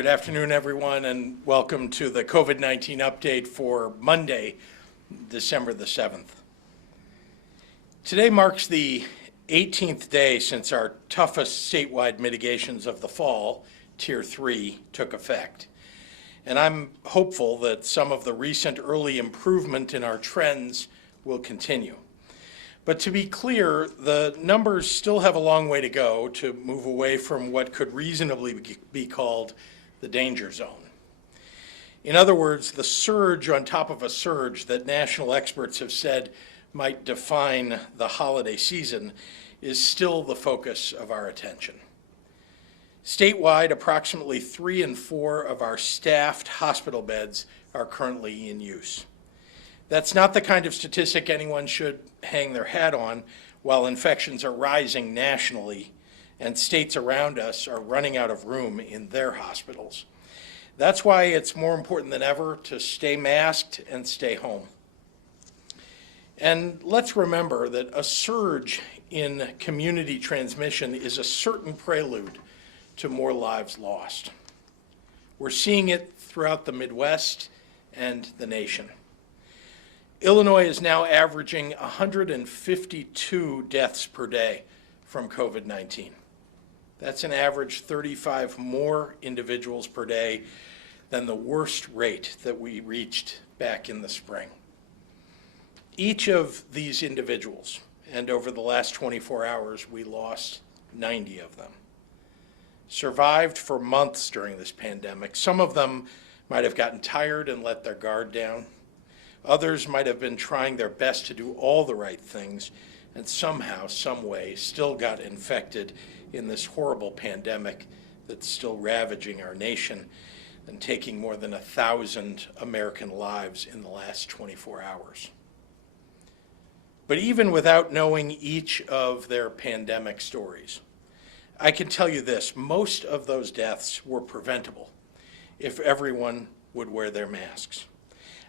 Good afternoon, everyone, and welcome to the COVID-19 update for Monday, December the 7th. Today marks the 18th day since our toughest statewide mitigations of the fall, Tier 3, took effect. And I'm hopeful that some of the recent early improvement in our trends will continue. But to be clear, the numbers still have a long way to go to move away from what could reasonably be called the danger zone. In other words, the surge on top of a surge that national experts have said might define the holiday season is still the focus of our attention. Statewide, approximately 3 in 4 of our staffed hospital beds are currently in use. That's not the kind of statistic anyone should hang their hat on while infections are rising nationally and states around us are running out of room in their hospitals. That's why it's more important than ever to stay masked and stay home. And let's remember that a surge in community transmission is a certain prelude to more lives lost. We're seeing it throughout the Midwest and the nation. Illinois is now averaging 152 deaths per day from COVID-19. That's an average 35 more individuals per day than the worst rate that we reached back in the spring. Each of these individuals, and over the last 24 hours, we lost 90 of them, survived for months during this pandemic. Some of them might have gotten tired and let their guard down. Others might have been trying their best to do all the right things and somehow, some way, still got infected in this horrible pandemic that's still ravaging our nation and taking more than 1,000 American lives in the last 24 hours. But even without knowing each of their pandemic stories, I can tell you this: most of those deaths were preventable if everyone would wear their masks.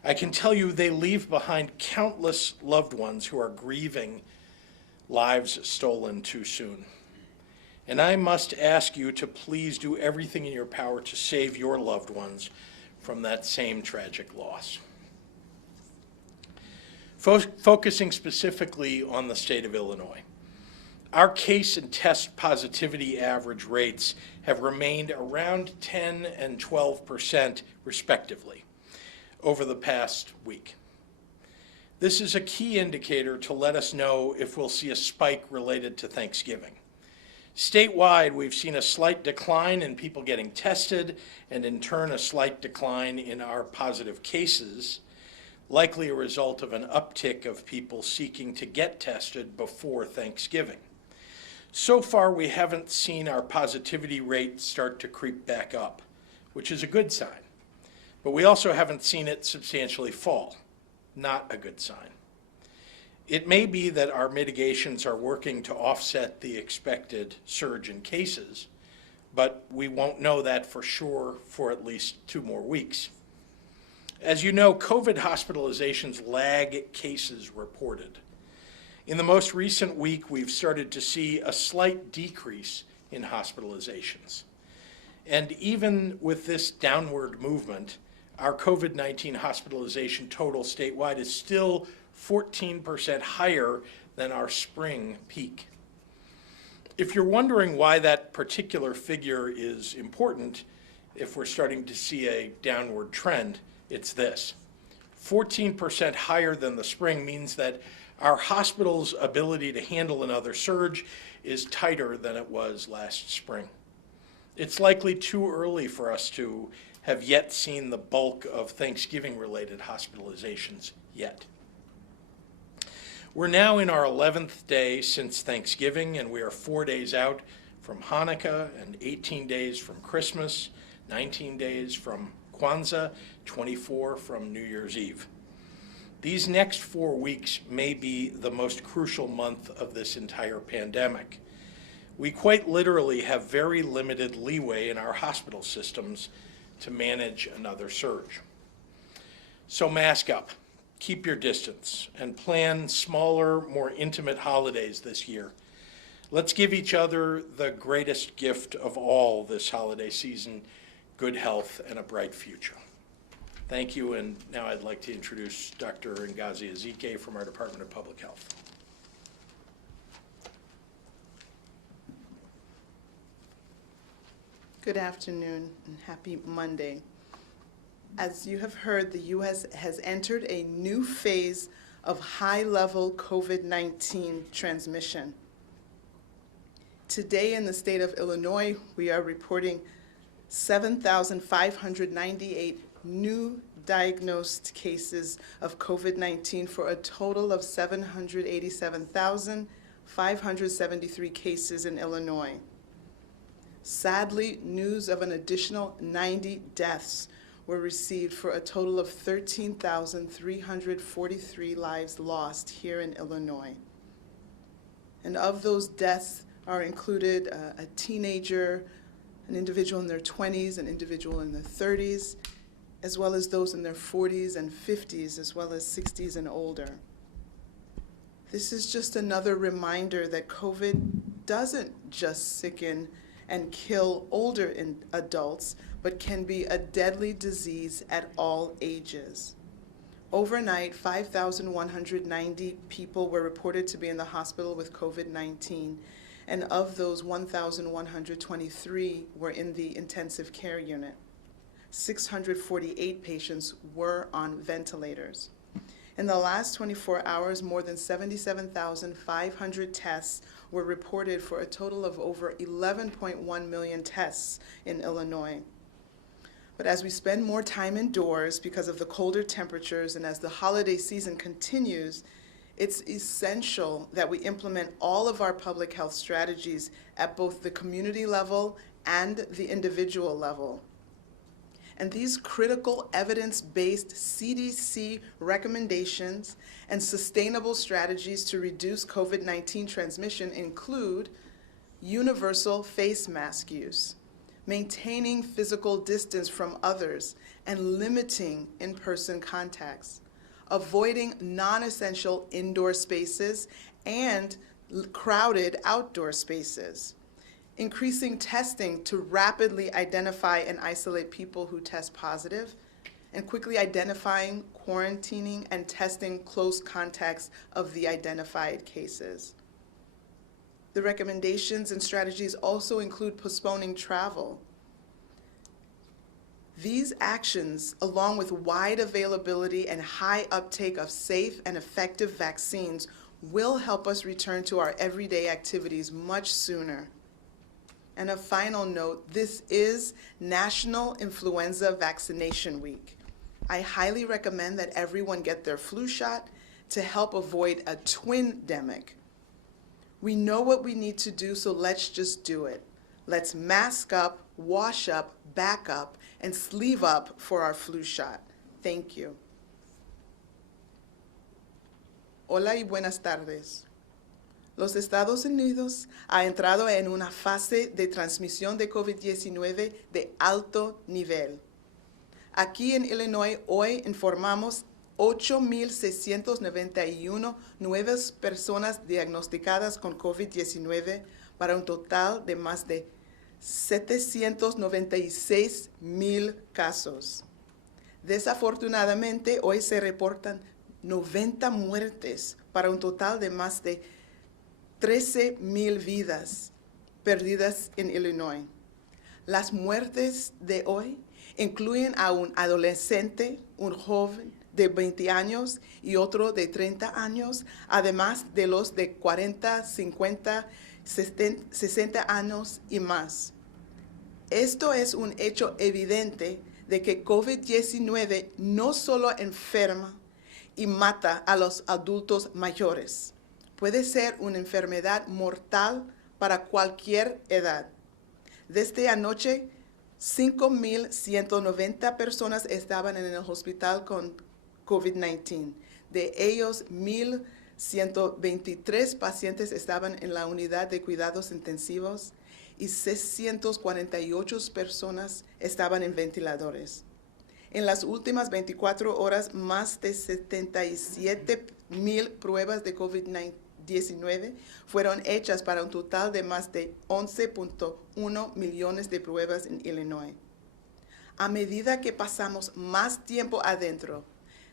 I can tell you they leave behind countless loved ones who are grieving lives stolen too soon. And I must ask you to please do everything in your power to save your loved ones from that same tragic loss. Focusing specifically on the state of Illinois, our case and test positivity average rates have remained around 10 and 12% respectively over the past week. This is a key indicator to let us know if we'll see a spike related to Thanksgiving. Statewide, we've seen a slight decline in people getting tested and in turn a slight decline in our positive cases, likely a result of an uptick of people seeking to get tested before Thanksgiving. So far, we haven't seen our positivity rate start to creep back up, which is a good sign. But we also haven't seen it substantially fall. Not a good sign. It may be that our mitigations are working to offset the expected surge in cases, but we won't know that for sure for at least 2 more weeks. As you know, COVID hospitalizations lag cases reported. In the most recent week, we've started to see a slight decrease in hospitalizations. And even with this downward movement, our COVID-19 hospitalization total statewide is still 14% higher than our spring peak. If you're wondering why that particular figure is important, if we're starting to see a downward trend, it's this. 14% higher than the spring means that our hospital's ability to handle another surge is tighter than it was last spring. It's likely too early for us to have yet seen the bulk of Thanksgiving-related hospitalizations yet. We're now in our 11th day since Thanksgiving, and we are 4 days out from Hanukkah and 18 days from Christmas, 19 days from Kwanzaa, 24 from New Year's Eve. These next 4 weeks may be the most crucial month of this entire pandemic. We quite literally have very limited leeway in our hospital systems to manage another surge. So mask up, keep your distance, and plan smaller, more intimate holidays this year. Let's give each other the greatest gift of all this holiday season, good health, and a bright future. Thank you, and now I'd like to introduce Dr. Ngozi Ezike from our Department of Public Health. Good afternoon and happy Monday. As you have heard, the U.S. has entered a new phase of high-level COVID-19 transmission. Today in the state of Illinois, we are reporting 7,598 new diagnosed cases of COVID-19 for a total of 787,573 cases in Illinois. Sadly, news of an additional 90 deaths were received for a total of 13,343 lives lost here in Illinois. And of those deaths are included a teenager, an individual in their 20s, an individual in their 30s, as well as those in their 40s and 50s, as well as 60s and older. This is just another reminder that COVID doesn't just sicken and kill older adults, but can be a deadly disease at all ages. Overnight, 5,190 people were reported to be in the hospital with COVID-19, and of those, 1,123 were in the intensive care unit. 648 patients were on ventilators. In the last 24 hours, more than 77,500 tests were reported for a total of over 11.1 million tests in Illinois. But as we spend more time indoors because of the colder temperatures and as the holiday season continues, it's essential that we implement all of our public health strategies at both the community level and the individual level. And these critical evidence-based CDC recommendations and sustainable strategies to reduce COVID-19 transmission include universal face mask use, maintaining physical distance from others, and limiting in-person contacts, avoiding non-essential indoor spaces and crowded outdoor spaces, increasing testing to rapidly identify and isolate people who test positive, and quickly identifying, quarantining, and testing close contacts of the identified cases. The recommendations and strategies also include postponing travel. These actions, along with wide availability and high uptake of safe and effective vaccines, will help us return to our everyday activities much sooner. And a final note, this is National Influenza Vaccination Week. I highly recommend that everyone get their flu shot to help avoid a twin-demic. We know what we need to do, so let's just do it. Let's mask up, wash up, back up, and sleeve up for our flu shot. Thank you. Hola y buenas tardes. Los Estados Unidos ha entrado en una fase de transmisión de COVID-19 de alto nivel. Aquí en Illinois hoy informamos 8,691 nuevas personas diagnosticadas con COVID-19 para un total de más de 796,000 casos. Desafortunadamente, hoy se reportan 90 muertes para un total de más de 13,000 vidas perdidas en Illinois. Las muertes de hoy incluyen a un adolescente, un joven de 20 años y otro de 30 años, además de los de 40, 50, 60 años y más. Esto es un hecho evidente de que COVID-19 no solo enferma y mata a los adultos mayores. Puede ser una enfermedad mortal para cualquier edad. Desde anoche, 5,190 personas estaban en el hospital con COVID-19. De ellos, 1,123 pacientes estaban en la unidad de cuidados intensivos y 648 personas estaban en ventiladores. En las últimas 24 horas, más de 77,000 pruebas de COVID-19 fueron hechas para un total de más de 11.1 millones de pruebas en Illinois. A medida que pasamos más tiempo adentro,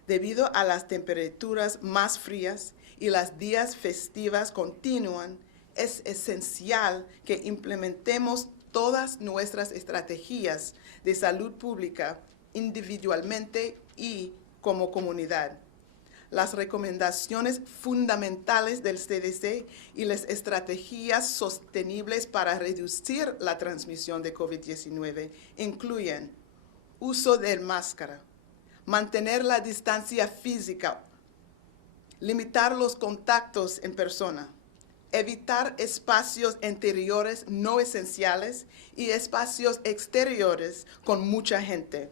debido a las temperaturas más frías y las días festivas continúan, es esencial que implementemos todas nuestras estrategias de salud pública individualmente y como comunidad. Las recomendaciones fundamentales del CDC y las estrategias sostenibles para reducir la transmisión de COVID-19 incluyen uso de máscara, mantener la distancia física, limitar los contactos en persona, evitar espacios interiores no esenciales y espacios exteriores con mucha gente.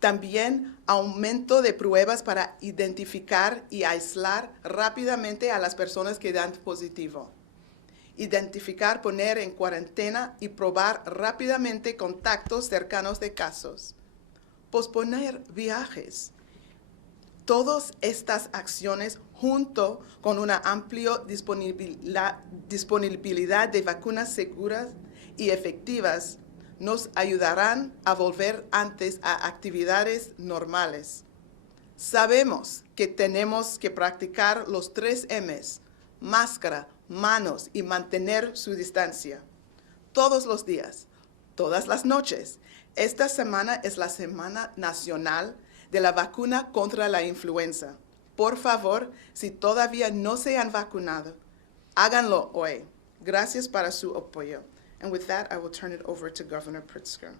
También aumento de pruebas para identificar y aislar rápidamente a las personas que dan positivo. Identificar, poner en cuarentena y probar rápidamente contactos cercanos de casos. Posponer viajes. Todas estas acciones, junto con una amplia disponibilidad de vacunas seguras y efectivas, nos ayudarán a volver antes a actividades normales. Sabemos que tenemos que practicar los 3 M's, máscara, manos y mantener su distancia. Todos los días, todas las noches. Esta semana es la Semana Nacional de la Vacuna contra la Influenza. Por favor, si todavía no se han vacunado, háganlo hoy. Gracias por su apoyo. And with that, I will turn it over to Governor Pritzker.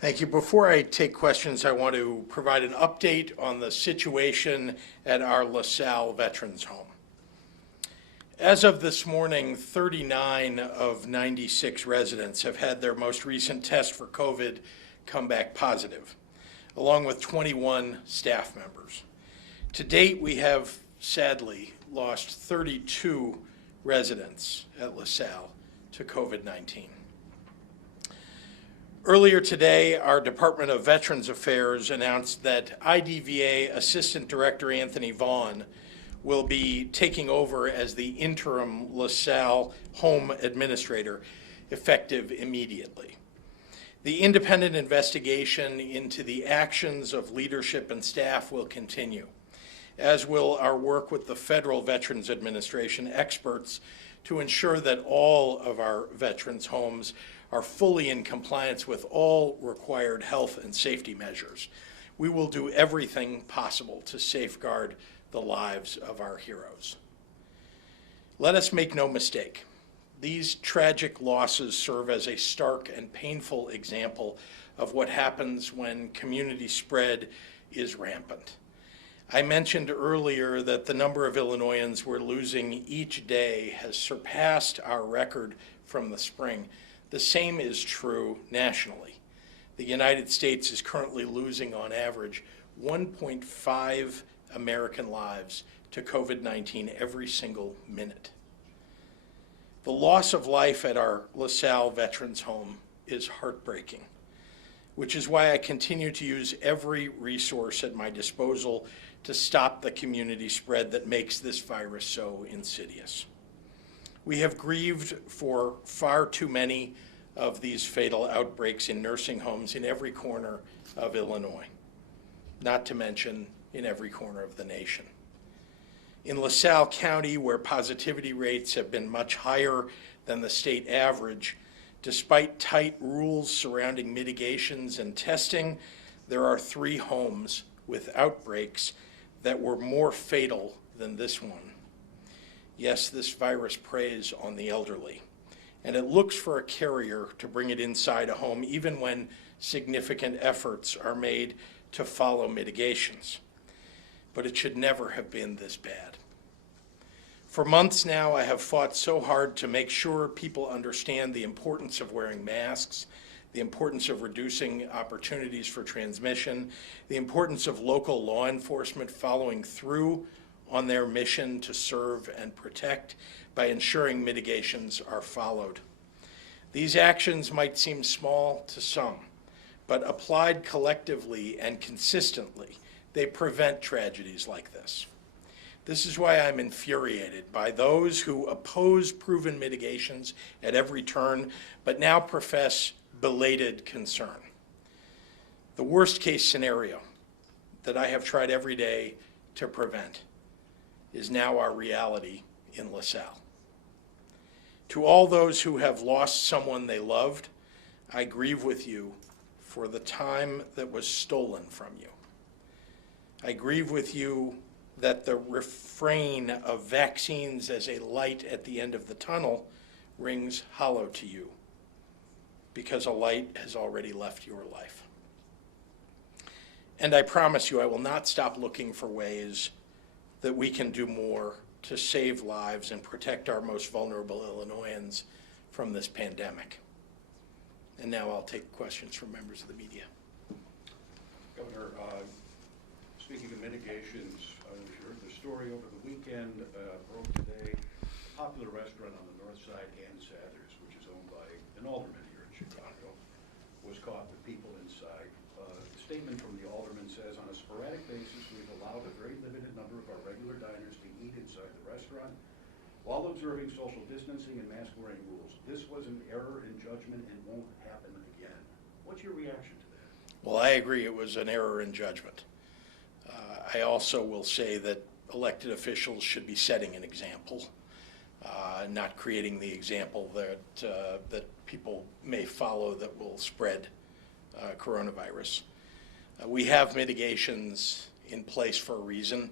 Thank you. Before I take questions, I want to provide an update on the situation at our LaSalle Veterans Home. As of this morning, 39 of 96 residents have had their most recent test for COVID come back positive, along with 21 staff members. To date, we have sadly lost 32 residents at LaSalle to COVID-19. Earlier today, our Department of Veterans Affairs announced that IDVA Assistant Director Anthony Vaughn will be taking over as the interim LaSalle Home Administrator, effective immediately. The independent investigation into the actions of leadership and staff will continue, as will our work with the Federal Veterans Administration experts to ensure that all of our veterans' homes are fully in compliance with all required health and safety measures. We will do everything possible to safeguard the lives of our heroes. Let us make no mistake. These tragic losses serve as a stark and painful example of what happens when community spread is rampant. I mentioned earlier that the number of Illinoisans we're losing each day has surpassed our record from the spring. The same is true nationally. The United States is currently losing, on average, 1.5 American lives to COVID-19 every single minute. The loss of life at our LaSalle Veterans Home is heartbreaking, which is why I continue to use every resource at my disposal to stop the community spread that makes this virus so insidious. We have grieved for far too many of these fatal outbreaks in nursing homes in every corner of Illinois, not to mention in every corner of the nation. In LaSalle County, where positivity rates have been much higher than the state average, despite tight rules surrounding mitigations and testing, there are 3 homes with outbreaks that were more fatal than this one. Yes, this virus preys on the elderly, and it looks for a carrier to bring it inside a home, even when significant efforts are made to follow mitigations. But it should never have been this bad. For months now, I have fought so hard to make sure people understand the importance of wearing masks, the importance of reducing opportunities for transmission, the importance of local law enforcement following through on their mission to serve and protect by ensuring mitigations are followed. These actions might seem small to some, but applied collectively and consistently, they prevent tragedies like this. This is why I'm infuriated by those who oppose proven mitigations at every turn, but now profess belated concern. The worst case scenario that I have tried every day to prevent is now our reality in LaSalle. To all those who have lost someone they loved, I grieve with you for the time that was stolen from you. I grieve with you that the refrain of vaccines as a light at the end of the tunnel rings hollow to you, because a light has already left your life. And I promise you, I will not stop looking for ways that we can do more to save lives and protect our most vulnerable Illinoisans from this pandemic. And now I'll take questions from members of the media. Governor, speaking of mitigations, you heard the story over the weekend, broke today. A popular restaurant on the north side, Ann Sather's, which is owned by an alderman here in Chicago, was caught with people inside. The statement from the alderman says, on a sporadic basis, we've allowed a very limited number of our regular diners to eat inside the restaurant while observing social distancing and mask wearing rules. This was an error in judgment and won't happen again. What's your reaction to that? Well, I agree it was an error in judgment. I also will say that elected officials should be setting an example, not creating the example that people may follow that will spread coronavirus. We have mitigations in place for a reason.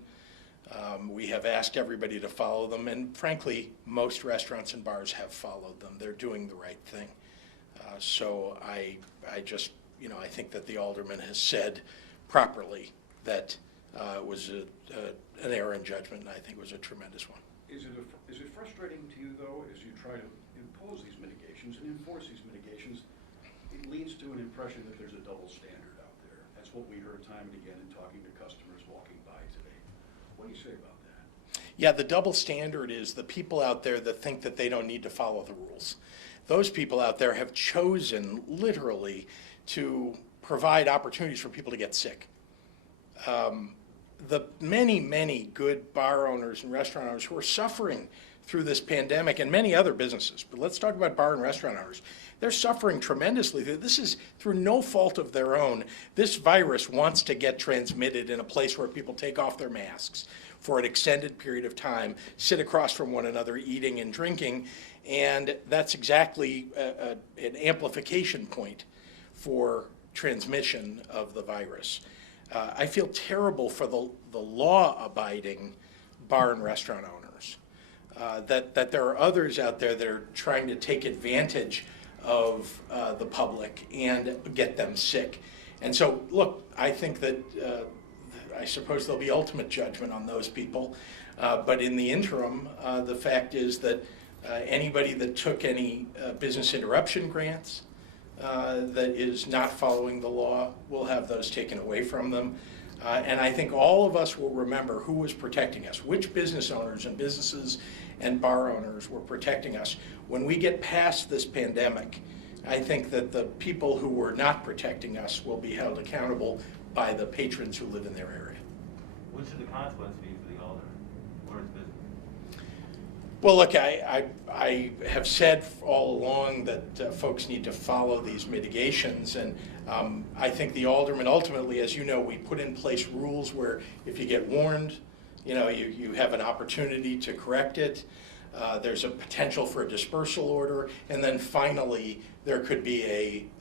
We have asked everybody to follow them, and frankly, most restaurants and bars have followed them. They're doing the right thing. So I just, I think that the alderman has said properly that it was an error in judgment, and I think it was a tremendous one. Is it frustrating to you, though, as you try to impose these mitigations and enforce these mitigations, it leads to an impression that there's a double standard out there? That's what we heard time and again in talking to customers walking by today. What do you say about that? Yeah, the double standard is the people out there that think that they don't need to follow the rules. Those people out there have chosen, literally, to provide opportunities for people to get sick. The many, many good bar owners and restaurant owners who are suffering through this pandemic, and many other businesses, but let's talk about bar and restaurant owners. They're suffering tremendously. This is through no fault of their own. This virus wants to get transmitted in a place where people take off their masks for an extended period of time, sit across from one another eating and drinking, and that's exactly an amplification point for transmission of the virus. I feel terrible for the law-abiding bar and restaurant owners, that there are others out there that are trying to take advantage of the public and get them sick. And so, look, I think that I suppose there'll be ultimate judgment on those people. But in the interim, the fact is that anybody that took any business interruption grants that is not following the law will have those taken away from them. And I think all of us will remember who was protecting us, which business owners and businesses and bar owners were protecting us. When we get past this pandemic, I think that the people who were not protecting us will be held accountable by the patrons who live in their area. What should the consequence be for the alderman or his business? Well, look, I have said all along that folks need to follow these mitigations, and I think the alderman ultimately, as you know, we put in place rules where if you get warned, you have an opportunity to correct it. There's a potential for a dispersal order, and then finally there could be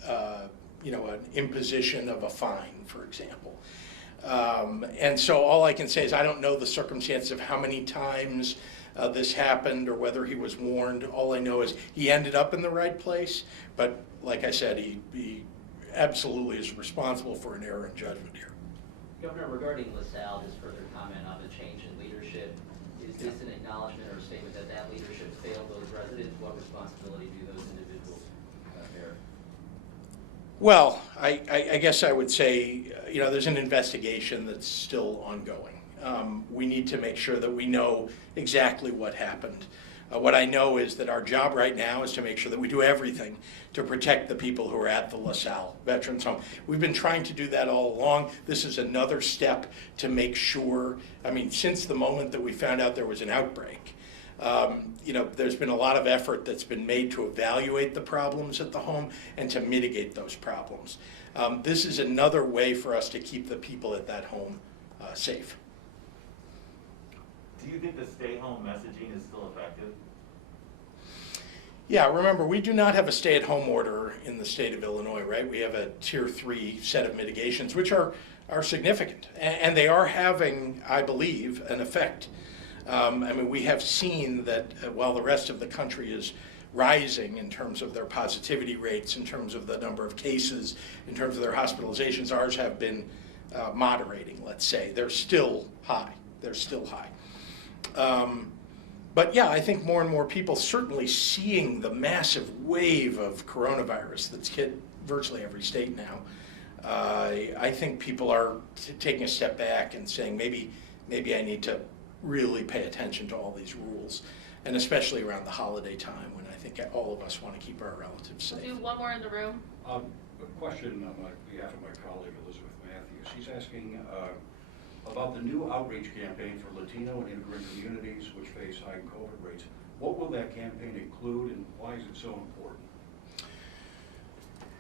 an imposition of a fine, for example. And so all I can say is I don't know the circumstances of how many times this happened or whether he was warned. All I know is he ended up in the right place, but like I said, he absolutely is responsible for an error in judgment here. Governor, regarding LaSalle, just further comment on the change in leadership. Is this an acknowledgement or a statement that leadership failed those residents? What responsibility do those individuals bear? Well, I guess I would say, there's an investigation that's still ongoing. We need to make sure that we know exactly what happened. What I know is that our job right now is to make sure that we do everything to protect the people who are at the LaSalle Veterans Home. We've been trying to do that all along. This is another step to make sure, I mean, since the moment that we found out there was an outbreak, there's been a lot of effort that's been made to evaluate the problems at the home and to mitigate those problems. This is another way for us to keep the people at that home safe. Do you think the stay-home messaging is still effective? Yeah, remember, we do not have a stay-at-home order in the state of Illinois, right? We have a Tier 3 set of mitigations, which are significant, and they are having, I believe, an effect. We have seen that while the rest of the country is rising in terms of their positivity rates, in terms of the number of cases, in terms of their hospitalizations, ours have been moderating, let's say. They're still high. But yeah, I think more and more people, certainly seeing the massive wave of coronavirus that's hit virtually every state now, I think people are taking a step back and saying, maybe I need to really pay attention to all these rules, and especially around the holiday time when I think all of us want to keep our relatives safe. We'll do one more in the room. A question on behalf of my colleague Elizabeth Matthews. She's asking about the new outreach campaign for Latino and immigrant communities which face high COVID rates. What will that campaign include, and why is it so important?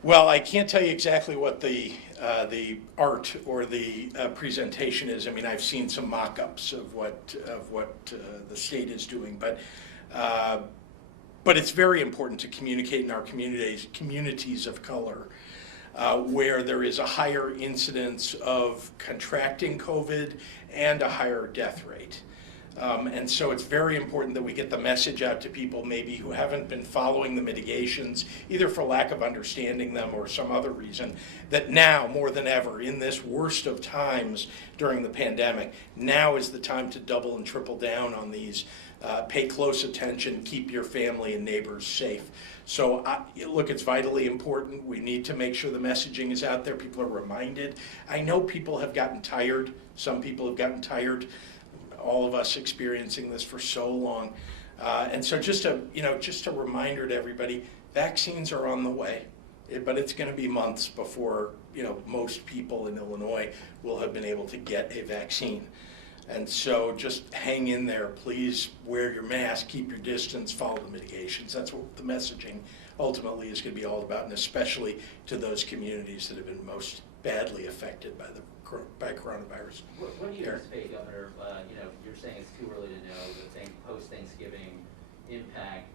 Well, I can't tell you exactly what the art or the presentation is. I mean, I've seen some mock-ups of what the state is doing, but it's very important to communicate in our communities of color where there is a higher incidence of contracting COVID and a higher death rate. And so it's very important that we get the message out to people maybe who haven't been following the mitigations, either for lack of understanding them or some other reason, that now more than ever, in this worst of times during the pandemic, now is the time to double and triple down on these. Pay close attention, keep your family and neighbors safe. So look, it's vitally important. We need to make sure the messaging is out there. People are reminded. I know people have gotten tired. Some people have gotten tired. All of us experiencing this for so long. And so just a reminder to everybody, vaccines are on the way, but it's going to be months before, most people in Illinois will have been able to get a vaccine. And so just hang in there, please wear your mask, keep your distance, follow the mitigations. That's what the messaging ultimately is going to be all about, and especially to those communities that have been most badly affected by coronavirus. What do you anticipate, Governor, you're saying it's too early to know the post-Thanksgiving impact.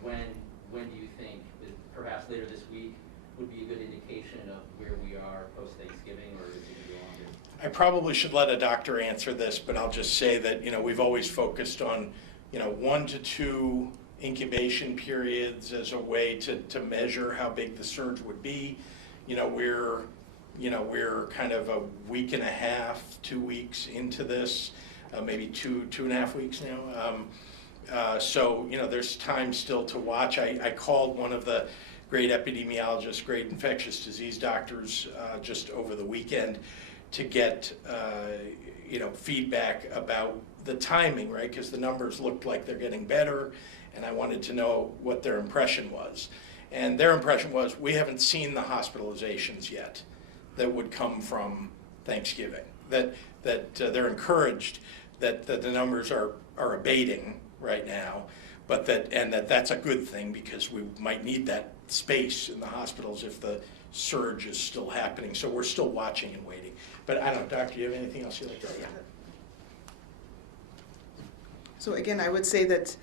When do you think, that perhaps later this week, would be a good indication of where we are post-Thanksgiving, or is it going to be longer? I probably should let a doctor answer this, but I'll just say that, we've always focused on, 1 to 2 incubation periods as a way to measure how big the surge would be. We're kind of a week and a half, 2 weeks into this, maybe 2.5 weeks now. So there's time still to watch. I called one of the great epidemiologists, great infectious disease doctors just over the weekend to get feedback about the timing, right? Because the numbers looked like they're getting better, and I wanted to know what their impression was. And their impression was, we haven't seen the hospitalizations yet that would come from Thanksgiving. That they're encouraged that the numbers are abating right now, but that's a good thing because we might need that space in the hospitals if the surge is still happening. So we're still watching and waiting. But I don't know, Doctor, do you have anything else you'd like to add? So again, I would say that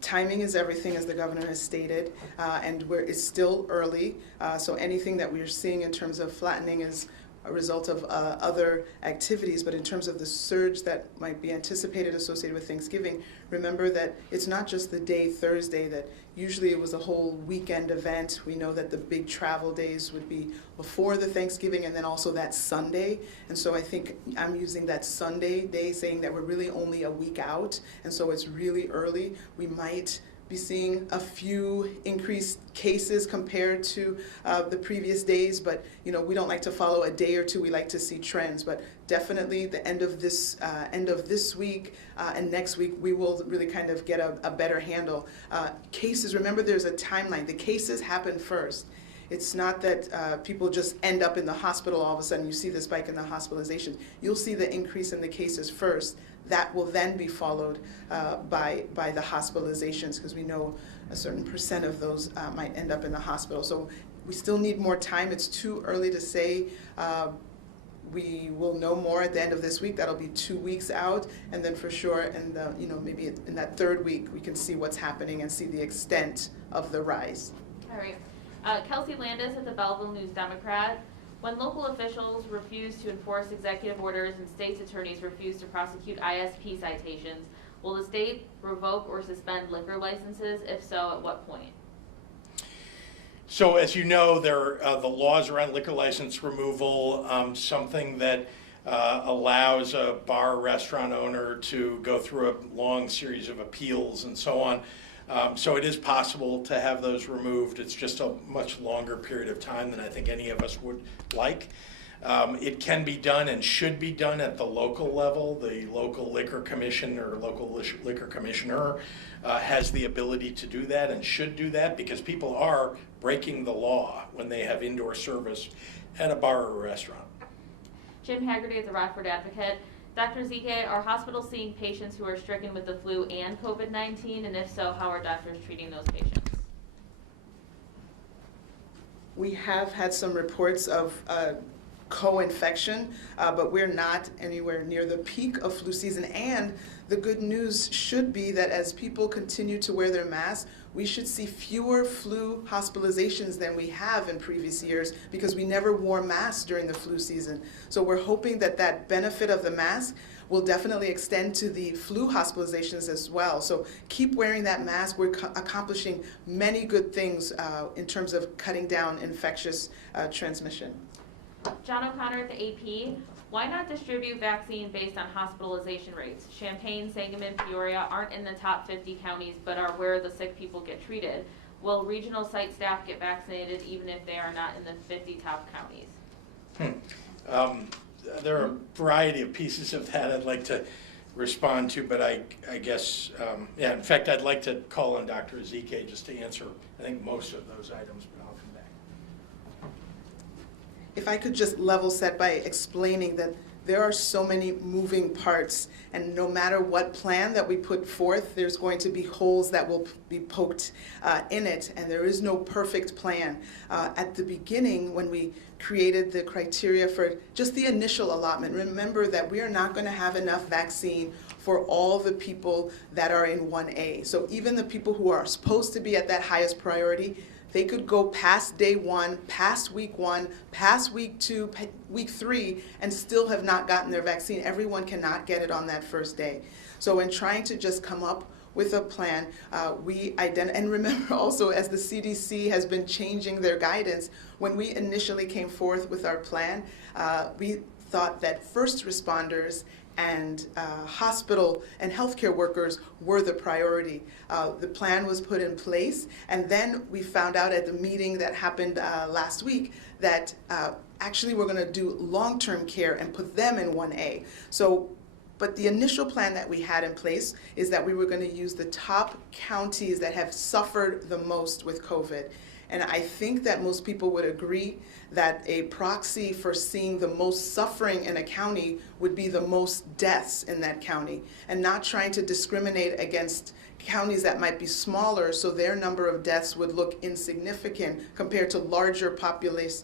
timing is everything, as the governor has stated, and it's still early. So anything that we're seeing in terms of flattening is a result of other activities, but in terms of the surge that might be anticipated associated with Thanksgiving, remember that it's not just the day Thursday, that usually it was a whole weekend event. We know that the big travel days would be before the Thanksgiving and then also that Sunday. And so I think I'm using that Sunday day saying that we're really only a week out, and so it's really early. We might be seeing a few increased cases compared to the previous days, but we don't like to follow a day or two. We like to see trends. But definitely, the end of this week and next week, we will really kind of get a better handle. Cases. Remember, there's a timeline. The cases happen first. It's not that people just end up in the hospital all of a sudden. You see the spike in the hospitalizations. You'll see the increase in the cases first. That will then be followed by the hospitalizations, because we know a certain percent of those might end up in the hospital. So we still need more time. It's too early to say. We will know more at the end of this week. That'll be 2 weeks out, and then for sure, and maybe in that third week, we can see what's happening and see the extent of the rise. All right. Kelsey Landis at the Belleville News Democrat. When local officials refuse to enforce executive orders and state's attorneys refuse to prosecute ISP citations, will the state revoke or suspend liquor licenses? If so, at what point? So as you know, there the laws around liquor license removal, something that allows a bar or restaurant owner to go through a long series of appeals and so on. So it is possible to have those removed. It's just a much longer period of time than I think any of us would like. It can be done and should be done at the local level. The local liquor commission or local liquor commissioner has the ability to do that and should do that, because people are breaking the law when they have indoor service at a bar or a restaurant. Jim Haggerty at the Rockford Advocate. Dr. Zike, are hospitals seeing patients who are stricken with the flu and COVID-19? And if so, how are doctors treating those patients? We have had some reports of co-infection, but we're not anywhere near the peak of flu season. And the good news should be that as people continue to wear their masks, we should see fewer flu hospitalizations than we have in previous years, because we never wore masks during the flu season. So we're hoping that that benefit of the mask will definitely extend to the flu hospitalizations as well. So keep wearing that mask. We're accomplishing many good things in terms of cutting down infectious transmission. John O'Connor at the AP. Why not distribute vaccine based on hospitalization rates? Champaign, Sangamon, Peoria aren't in the top 50 counties, but are where the sick people get treated. Will regional site staff get vaccinated even if they are not in the 50 top counties? There are a variety of pieces of that I'd like to respond to, but I guess, in fact, I'd like to call on Dr. Ezike just to answer, I think, most of those items, but I'll come back. If I could just level set by explaining that there are so many moving parts, and no matter what plan that we put forth, there's going to be holes that will be poked in it, and there is no perfect plan. At the beginning, when we created the criteria for just the initial allotment, remember that we are not going to have enough vaccine for all the people that are in 1A. So even the people who are supposed to be at that highest priority, they could go past day 1, past week 1, past week 2, week 3, and still have not gotten their vaccine. Everyone cannot get it on that first day. So in trying to just come up with a plan, and remember also, as the CDC has been changing their guidance, when we initially came forth with our plan, we thought that first responders and hospital and healthcare workers were the priority. The plan was put in place, and then we found out at the meeting that happened last week that actually we're going to do long-term care and put them in 1A. So, but the initial plan that we had in place is that we were going to use the top counties that have suffered the most with COVID. And I think that most people would agree that a proxy for seeing the most suffering in a county would be the most deaths in that county, and not trying to discriminate against counties that might be smaller, so their number of deaths would look insignificant compared to larger populated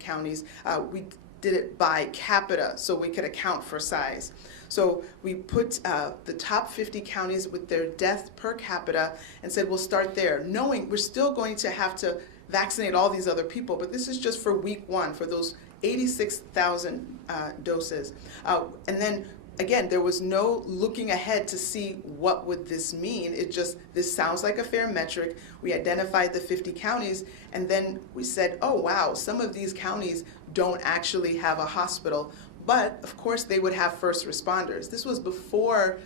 counties. We did it by capita so we could account for size. So we put the top 50 counties with their death per capita and said we'll start there, knowing we're still going to have to vaccinate all these other people, but this is just for week 1, for those 86,000 doses. And then again, there was no looking ahead to see what would this mean. It just, this sounds like a fair metric. We identified the 50 counties, and then we said, oh wow, some of these counties don't actually have a hospital, but of course they would have first responders. This was before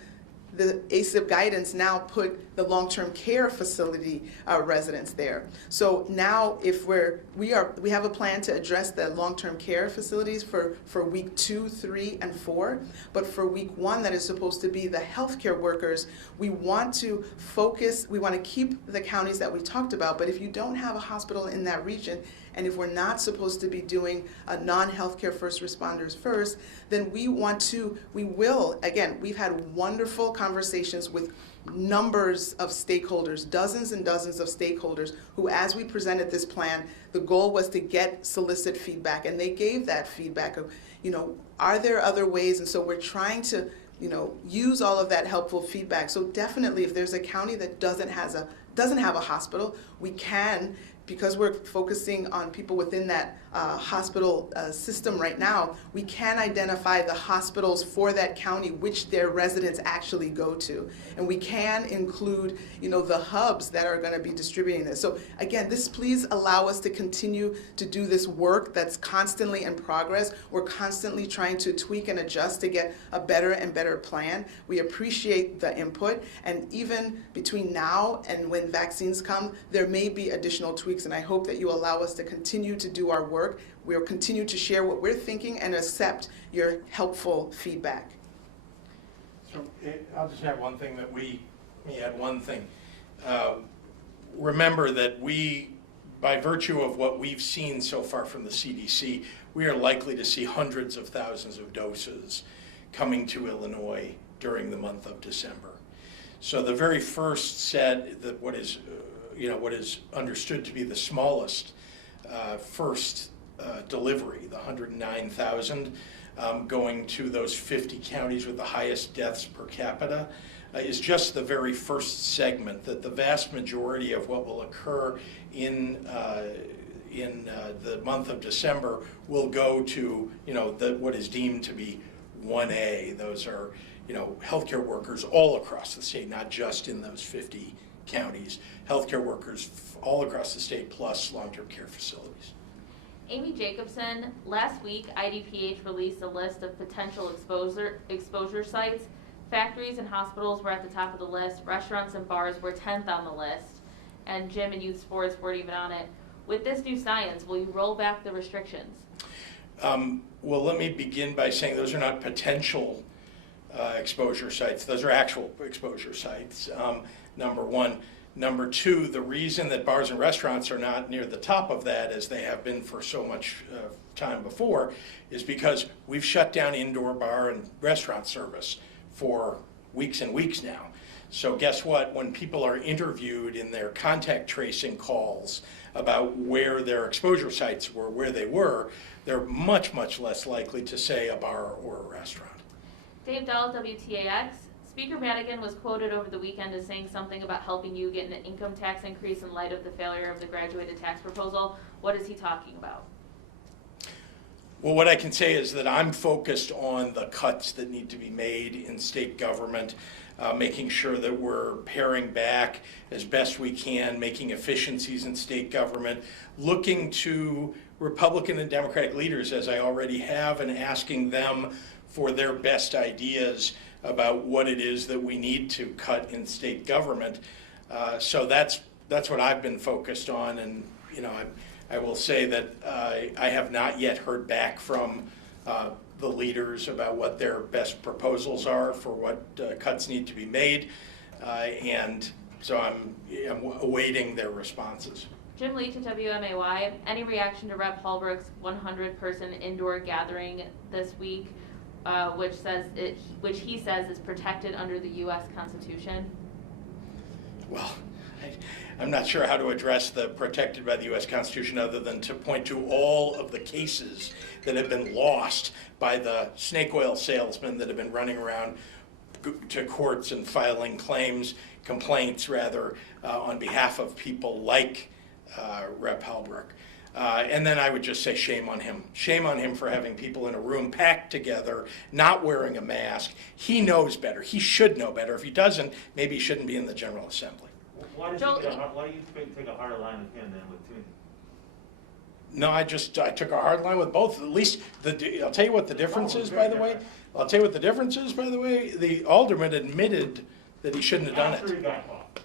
the ACIP guidance now put the long-term care facility residents there. So now if we have a plan to address the long-term care facilities for week 2, 3, and 4, but for week 1 that is supposed to be the healthcare workers, we want to focus, we want to keep the counties that we talked about, but if you don't have a hospital in that region, and if we're not supposed to be doing non-healthcare first responders first, then we will, again, we've had wonderful conversations with numbers of stakeholders, dozens and dozens of stakeholders who, as we presented this plan, the goal was to solicit feedback, and they gave that feedback of, are there other ways? And so we're trying to, use all of that helpful feedback. So definitely, if there's a county that doesn't have a hospital, we can, because we're focusing on people within that hospital system right now, we can identify the hospitals for that county which their residents actually go to. And we can include, the hubs that are going to be distributing this. So again, please allow us to continue to do this work that's constantly in progress. We're constantly trying to tweak and adjust to get a better and better plan. We appreciate the input, and even between now and when vaccines come, there may be additional tweaks, and I hope that you allow us to continue to do our work. We'll continue to share what we're thinking and accept your helpful feedback. So I'll just add one thing remember that by virtue of what we've seen so far from the CDC, we are likely to see hundreds of thousands of doses coming to Illinois during the month of December. So the very first set, what is understood to be the smallest first delivery, the 109,000, going to those 50 counties with the highest deaths per capita, is just the very first segment. That the vast majority of what will occur in the month of December will go to what is deemed to be 1A. Those are healthcare workers all across the state, not just in those 50 counties. Healthcare workers all across the state, plus long-term care facilities. Amy Jacobson, last week IDPH released a list of potential exposure sites. Factories and hospitals were at the top of the list. Restaurants and bars were 10th on the list. And gym and youth sports weren't even on it. With this new science, will you roll back the restrictions? Well, let me begin by saying those are not potential exposure sites. Those are actual exposure sites, number one. Number two, the reason that bars and restaurants are not near the top of that, as they have been for so much time before, is because we've shut down indoor bar and restaurant service for weeks and weeks now. So guess what? When people are interviewed in their contact tracing calls about where their exposure sites were, where they were, they're much, much less likely to say a bar or a restaurant. Dave Dahl, WTAX. Speaker Madigan was quoted over the weekend as saying something about helping you get an income tax increase in light of the failure of the graduated tax proposal. What is he talking about? Well, what I can say is that I'm focused on the cuts that need to be made in state government, making sure that we're paring back as best we can, making efficiencies in state government, looking to Republican and Democratic leaders, as I already have, and asking them for their best ideas about what it is that we need to cut in state government. So that's what I've been focused on, and I will say that I have not yet heard back from the leaders about what their best proposals are for what cuts need to be made, and so I'm awaiting their responses. Jim Leach at WMAY. Any reaction to Rep. Hallbrook's 100-person indoor gathering this week, which he says is protected under the U.S. Constitution? Well, I'm not sure how to address the protected by the U.S. Constitution other than to point to all of the cases that have been lost by the snake oil salesmen that have been running around to courts and filing complaints on behalf of people like Rep. Hallbrook. And then I would just say shame on him. Shame on him for having people in a room packed together, not wearing a mask. He knows better. He should know better. If he doesn't, maybe he shouldn't be in the General Assembly. Why do you take a harder line with him than with Toomey? No, I took a hard line with both. At least, I'll tell you what the difference is, by the way. I'll tell you what the difference is, by the way. The alderman admitted that he shouldn't have done After he it. got caught.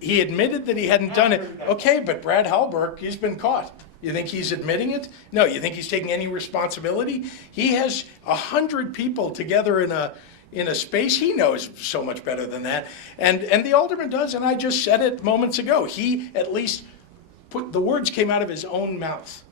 He admitted that he hadn't done it. Okay, but Brad Halberg, he's been caught. You think he's admitting it? No, you think he's taking any responsibility? He has 100 people together in a space. He knows so much better than that. And the alderman does, and I just said it moments ago. He at least the words came out of his own mouth.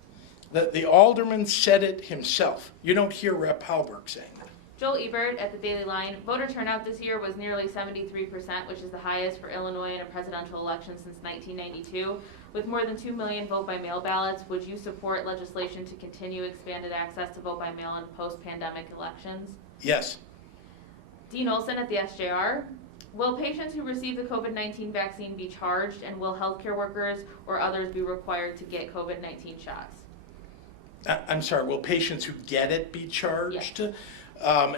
The alderman said it himself. You don't hear Rep. Halberg saying that. Joel Ebert at the Daily Line, voter turnout this year was nearly 73%, which is the highest for Illinois in a presidential election since 1992. With more than 2 million vote-by-mail ballots, would you support legislation to continue expanded access to vote-by-mail in post-pandemic elections? Yes. Dean Olson at the SJR, will patients who receive the COVID-19 vaccine be charged, and will healthcare workers or others be required to get COVID-19 shots? I'm sorry, will patients who get it be charged? Yes.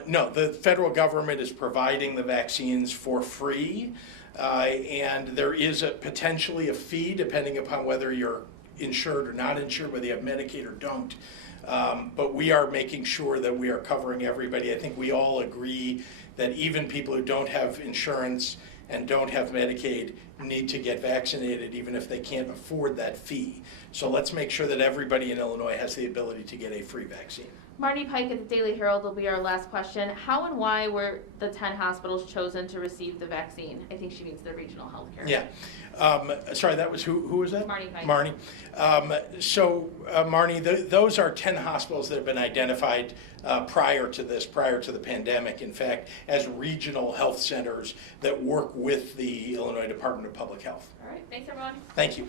No, the federal government is providing the vaccines for free, and there is potentially a fee depending upon whether you're insured or not insured, whether you have Medicaid or don't. But we are making sure that we are covering everybody. I think we all agree that even people who don't have insurance and don't have Medicaid need to get vaccinated even if they can't afford that fee. So let's make sure that everybody in Illinois has the ability to get a free vaccine. Marty Pike at the Daily Herald will be our last question. How and why were the 10 hospitals chosen to receive the vaccine? I think she means the regional healthcare. Yeah. Sorry, that was who was that? Marty Pike. Marnie. Marnie, those are 10 hospitals that have been identified prior to the pandemic, in fact, as regional health centers that work with the Illinois Department of Public Health. All right, thanks everyone. Thank you.